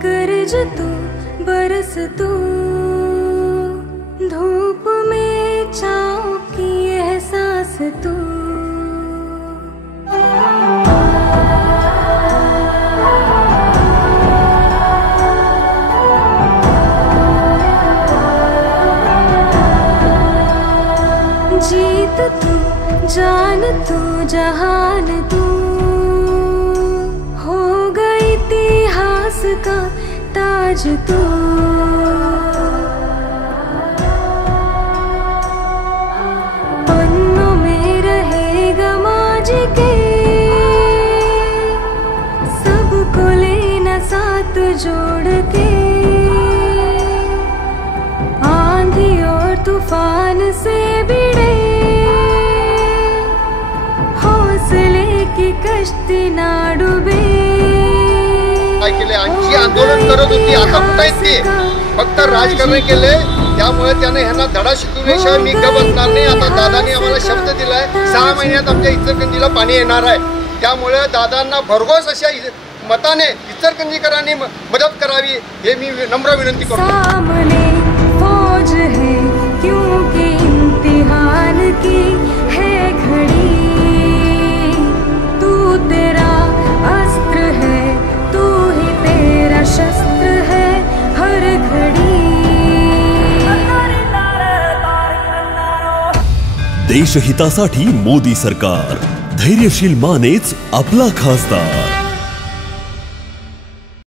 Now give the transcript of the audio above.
गरज तू बरस तू, धूप में छाँव की एहसास तू। जीत तू, जान तू, जहान तू, हो गई इतिहास का ताज तू। पन्नों में रहेगा माजी के, सबको लेना साथ जोड़ के। आंधी और तूफान से भिड़े हौसले की कश्ती ना डूबे। काय केले? आणखी आंदोलन करत होती, आता कुठे आहेत ते? फक्त राजकारण केले, त्यामुळे त्याने ह्यांना धडा शिकवल्याशिवाय मी गप बसणार नाही। आता दादांनी आम्हाला शब्द दिलाय 6 महिन्यात आमच्या इचलकरंजीला पाणी येणार आहे, त्यामुळे दादांना भरघोस अशा मताने इचलकरंजीकरांनी मदत करावी हे मी नम्र विनंती करतो। सामने फौज है क्योंकि इम्तिहान की है घड़ी, तू तेरा अस्त्र है, तू ही तेरा शस्त्र है हर घड़ी। देशहितासाठी मोदी सरकार, धैर्यशील मानेच आपला खासदार।